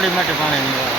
વાડી માટે પાણી નીકળે.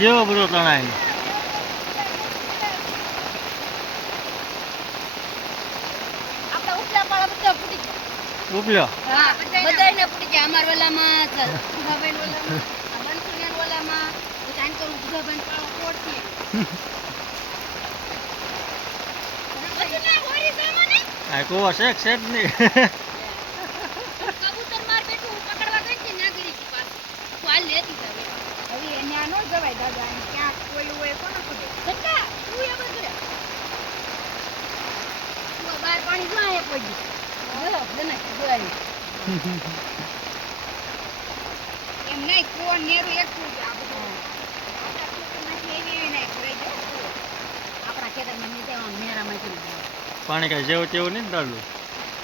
જેવો બધો તણાય. ઉપલ્યો હા, બધાયને ફૂટી ગયા. અમારા ઓલામાં, ભૂગાભાઈના ઓલામાં, બંસીના ઓલામાં, આને કરું ભૂગાભાઈનો પાળો નહીં. આ કુવા શેક શેક નહીં કબૂતર માર બેઠું હું પકડવા ગઈ હતી, ના ગઈ હતી પાછી. તો હાલ લેતી જાવ એમ. હવે એને નો જવાય દાદા એને ક્યાંક કોઈ હોય કોને ખબર સટ્ટા, તું એ બાજુ રે. તું આ બાર પાણી જો આયા પડી. જો, બનાય, જો આયા. એમ નહીં કુવો નેરું એકલું જ આ બધું આપણા ખેતરમાંથી એવી એવી નાખ રહી જાય કુવો. આપણા ખેતરમાં નીચે આમ મેરામાંથી ને પાણી કાંઈ જેવું તેવું નહીં દાડલું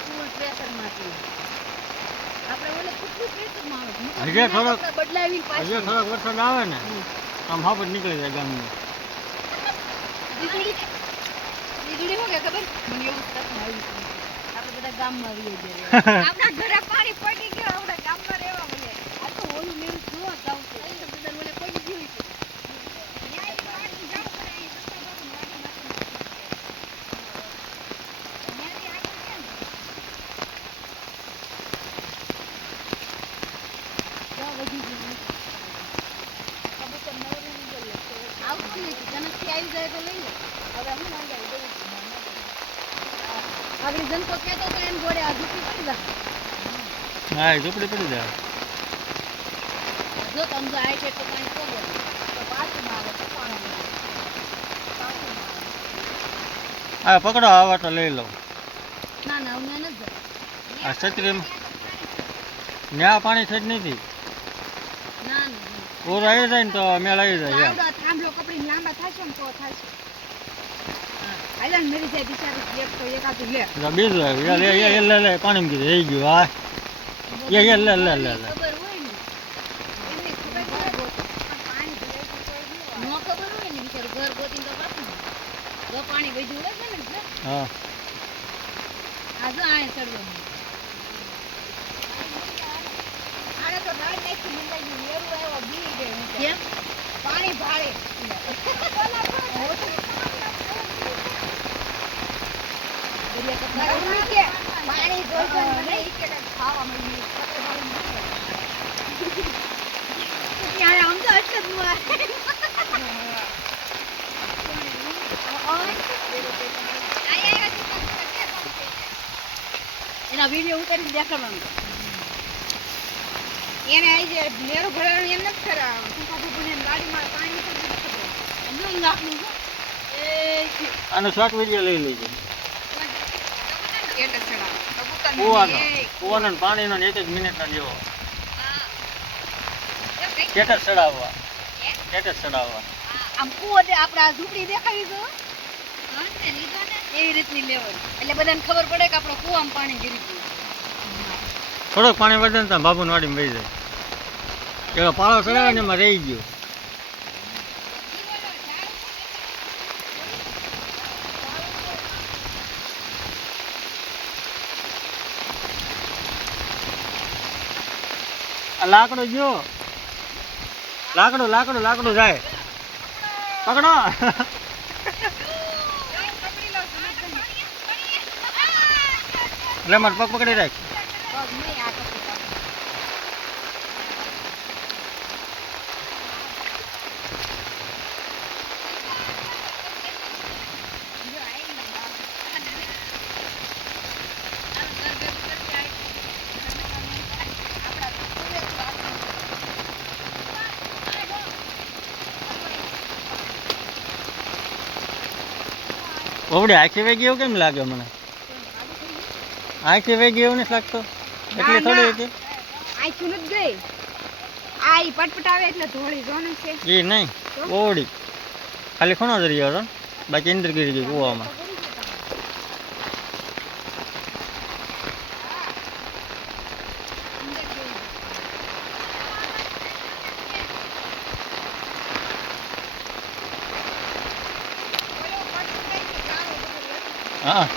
ફૂલ પ્રેશરમાંથી. આપણે ઓલે કેટલું પ્રેશરમાં આવે. હજે થોડોક- બદલાવીને હજુ પાછી. થોડોક વરસાદ આવે ને. આમ હાપડ નીકળી જાય ગામની વીજળી વીજળી કે ખબર મને એવું જ આવ્યું છે. આપણે ગામમાં રહીએ છીએ આપણા ઘરે પાણી પડી ગયું આપણે ગામમાં રહેવા મળે આ તો ઓલું મેં જોવા જાવ તો બધા પડી ગયું? જાઓ. આવતું નથી જનકથી આવી જાય તો લઈ લે હવે હું મંગાવી દઉં છું. આગળ જનકો કહેતો તો એમ જોડે આ ઝૂકી પડી જા. હા એ ઝૂંપડી પડી જાય જો તમે જો છે તો કાંઈ તો પાછું આવે તો પાછું આવે હા પકડો આવા તો લઈ લઉં ના ના હું નથી. આ છત્રીમાં ન્યા પાણી થઈ જ નથી. ના ના પૂર આવી જાય ને તો મેળ આવી જાય થાંભલો કપડી લાંબા થશે ને તો થશે. પાણી કીધું રહી ગયું હા. લે લે લે લે લે ખબર હોય ને એમની ખબર પડે પણ પાણી ભરાય તો કોઈ ન નો ખબર હોય ને બિચારું ઘર ગોતીને તો પાછું જો પાણી વહ્યું હોય છે ને એટલે હા આ જો આય ચડવાનું આને તો રાત નાખી મંદાઈ ગયું મેરું આવ્યો બી ગયું કેમ પાણી ભાળે દરિયા કપડા મારા મમ્મી કે પાણી જોઈ જોઈને મને ઈ કે ખાવા માંડી ત્યારે આમ તો એટલે જ નું એના વીડિયો ઉતારીને દેખાડવાનું. એને આઈ જે મેળો ભરવાનું એમ નથી ખરા ટૂંકા ભૂને ગાડીમાં પાણી. એનું નાખવું છે આનો શોર્ટ વીડિયો લઈ લેજો. એટલે ચડાવો કૂવાનો કૂવાનો પાણીનો એક એક મિનિટનો સ્ટેટસ ચડાવવા. સ્ટેટસ ચડાવવા. આમ કૂવો આપણે ઝૂંપડી દેખાવી દો એવી રીતની એટલે બધાને ખબર પડે કે આપણો કૂવામાં પાણી ગીરી ગયું. થોડોક પાણી વધે ને બાબુની વાડીમાં વહી જાય. એવા પાળો ચડાવે ને એમાં રહી ગયો. લાકડું જો. લાકડું લાકડું લાકડું જાય. પકડો. મારે પગ પકડી રાખ. ઓવડે આખી વેગી એવું કેમ લાગે મને? આખી વેગી એવું નથી લાગતો? એટલે થોડી હતી આખી નથી ગઈ. આઈ પટપટાવે એટલે ધોળી જોને છે. એ નહીં ઓવડી. ખાલી ખૂણો દરિયો હતો. બાકી ઇન્દ્રગીરી ગીરી ગઈ કૂવામાં. હા